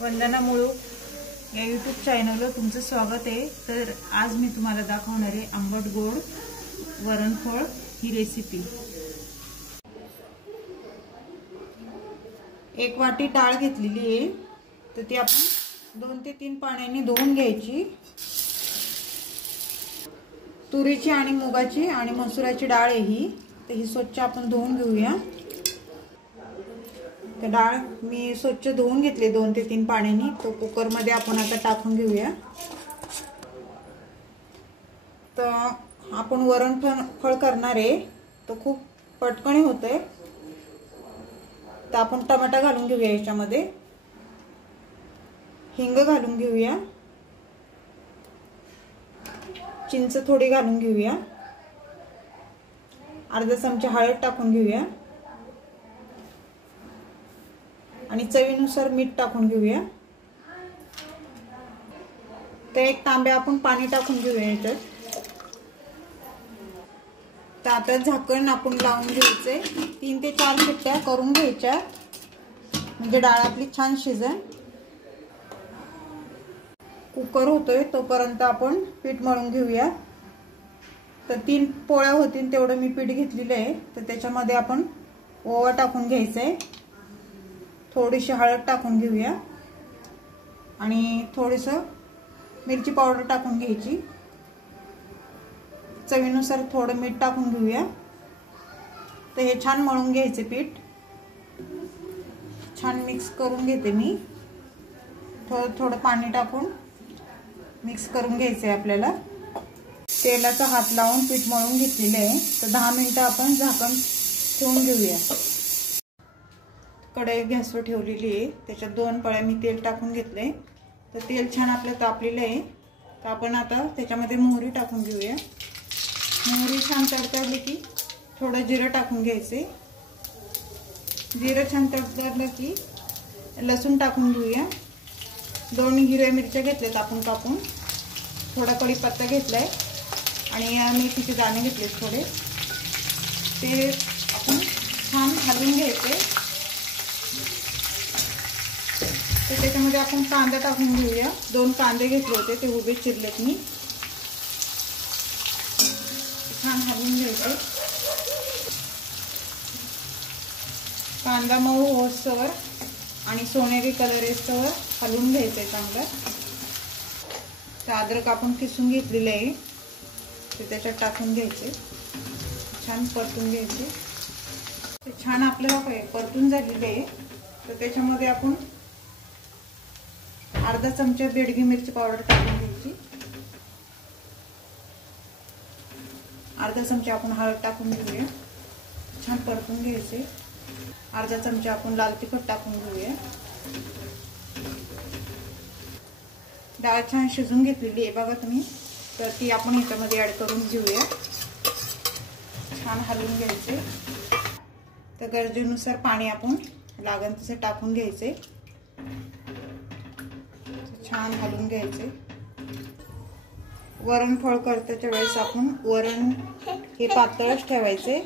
वंदना मुळूक या यूट्यूब चॅनलवर तुमचं स्वागत आहे। तर आज मी तुम्हाला दाखवणार आहे आंबट गोड वरणफळ ही रेसिपी। एक वाटी डाळ घेतलेली आहे, तर ती आपण 2 ते 3 पाण्याने धुवून घ्यायची। तुरीची आणि मुगाची आणि मसुराची डाळ आहे ही, तर ही स्वच्छ आपण धुवून घेऊया। तर डाळ मी स्वच्छ धुवून घेतली 2 ते 3 पाण्याने। तो कुकर मध्ये आपण आता टाकून घेऊया। तर आपण वरणफळ करणार आहे, तो खूप पटकन होतंय। तर आपण टमाटा घालून घेऊया, याच्यामध्ये हिंग घालून घेऊया, चिंच थोडी घालून घेऊया, अर्धा चमचा हळद टाकून घेऊया आणि चवीनुसार मीठ टाकून घेऊया। तर 1 तांबे आपण पाणी टाकून घेऊया याच्यात। तर आता झाकण आपण लावून घ्यायचे, 3 ते 4 शिट्ट्या करून घ्यायच्या, म्हणजे डाळ आपली छान शिजेल। कुकर होतोय तोपर्यंत आपण पीठ मळून घेऊया। तर 3 पोळ्या होतील तेवढं मी पीठ घेतलेलं आहे। तर त्याच्यामध्ये आपण ओवा टाकून घ्यायचा आहे, थोडीशी हळद टाकून घेऊया आणि थोडीसं मिरची पावडर टाकून घ्यायची, चवीनुसार थोडं मीठ टाकून घेऊया। तर हे छान मळून घ्यायचे पीठ, छान मिक्स करून घेते मी। थोडं पाणी टाकून मिक्स करून घ्यायचे आपल्याला। तेलाचा हात लावून पीठ मळून घेतलेले आहे। तर 10 मिनिटं आपण झाकण ठेवून घेऊया। कढई गॅसवर ठेवलेली आहे, त्याच्यात 2 पळ्या मी तेल टाकून घेतले। तर तेल छान आपलं तापलेलं आहे। तर आपण आता त्याच्यामध्ये मोहरी टाकून घेऊया। मोहरी छान तडतडली की थोडं जिरं टाकून घ्यायचे। जिरं छान तडतडलं की लसूण टाकून घेऊया। 2 हिरव्या मिरच्या घेतल्यात आपण कापून, थोडा कढीपत्ता घेतलाय आणि मेथीचे दाणे घेतले थोडे। ते आपण छान हलवून घ्यायचे। तर त्याच्यामध्ये आपण कांदा टाकून घेऊया। 2 कांदे घेतले होते, ते उभे चिरलेत मी, छान हलवून घ्यायचे। कांदा मऊ होईस्तोवर आणि सोनेरी कलर येईस्तोवर हलवून घ्यायचंय चांगलं। तर अद्रक आपण किसून घेतलेलं आहे, ते त्याच्यात टाकून घ्यायचे, छान परतून घ्यायचे। ते छान आपल्याला परतून झालेले आहे। तर त्याच्यामध्ये आपण अर्धा चमचा बेडगी मिरची पावडर टाकून घ्यायची, अर्धा चमचा आपण हळद टाकून घेऊया, छान परतून घ्यायचे। अर्धा चमचा आपण लाल तिखट टाकून घेऊया। डाळ छान शिजून घेतलेली आहे बघा तुम्ही। तर ती आपण ह्याच्यामध्ये ऍड करून घेऊया, छान हलवून घ्यायचे। तर गरजेनुसार पाणी आपण लागेल तसे टाकून घ्यायचे, छान हलवून घ्यायचे। वरणफळ करताच्या वेळेस आपण वरण हे पातळच ठेवायचे।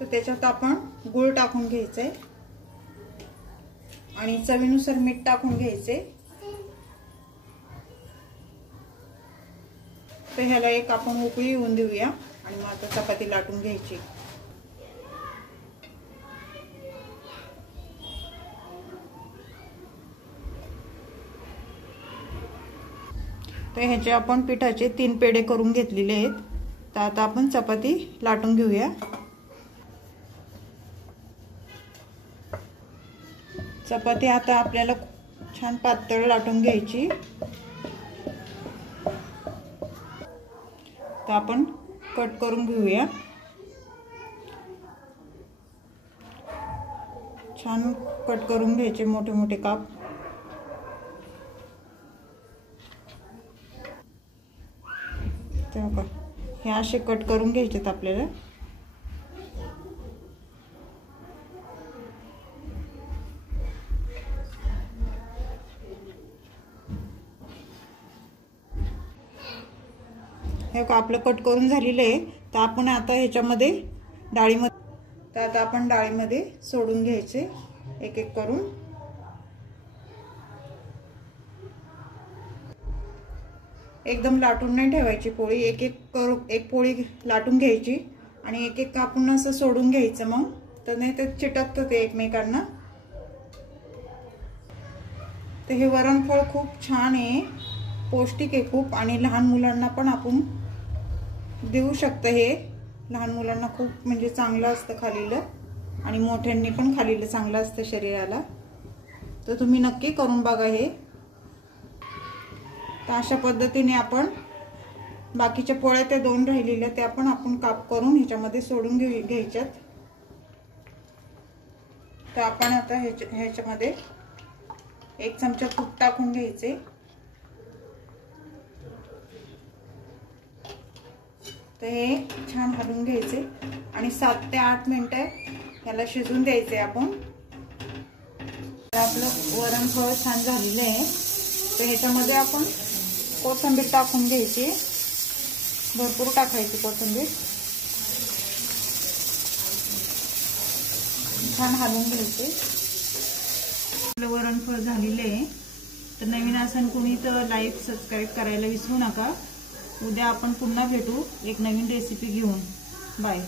तर त्याच्यात आपण गूळ टाकून घ्यायचे आणि चवीनुसार मीठ टाकून घ्यायचे। तर ह्याला एक आपण उकळी येऊन देऊया आणि मग आता चपाती लाटून घ्यायची। तर ह्याचे आपण पिठाचे 3 पेढे करून घेतलेले आहेत। तर आता आपण चपाती लाटून घेऊया। चपाती आता आपल्याला छान पातळ लाटून घ्यायची। तर आपण कट करून घेऊया, छान कट करून घ्यायचे मोठे मोठे काप। तेव्हा हे असे कट करून घ्यायचेत आपल्याला। हे का आपलं कट करून झालेलं आहे। तर आपण आता ह्याच्यामध्ये डाळीमध्ये सोडून घ्यायचे एक एक करून। एकदम लाटून नाही ठेवायची पोळी, एक पोळी लाटून घ्यायची आणि एक एक कापून असं सोडून घ्यायचं, मग तर नाही ते चिटकतं ते एकमेकांना. तर हे वरणफळ खूप छान आहे, पौष्टिक आहे खूप, आणि लहान मुलांना पण आपण देऊ शकतो. हे लहान मुलांना खूप म्हणजे चांगलं असतं खाल्लेलं, आणि मोठ्यांनी पण खाल्लेलं चांगलं असतं शरीराला. तर तुम्ही नक्की करून बघा हे. तर अशा पद्धतीने आपण बाकीच्या पोळ्या त्या 2 राहिलेल्या त्या पण आपण काप करून ह्याच्यामध्ये सोडून घ्यायच्यात. तर आपण आता ह्याच्यामध्ये 1 चमचा तूप टाकून घ्यायचे. तर हे छान हलवून घ्यायचे आणि 7 ते 8 मिनिटं याला शिजून द्यायचे आपण. आपलं वरणफळ छान झालेलं आहे. तर ह्याच्यामध्ये आपण कोथिंबीर टाकून घ्यायची, भरपूर टाकायची कोथिंबीर. छान हलवून घ्यायचे. आपलं वरणफळ झालेलं आहे. तर नवीन असेल कोणी तर लाईक सबस्क्राईब करायला विसरू नका. उद्या आपण पुन्हा भेटू एक नवीन रेसिपी घेऊन. बाय.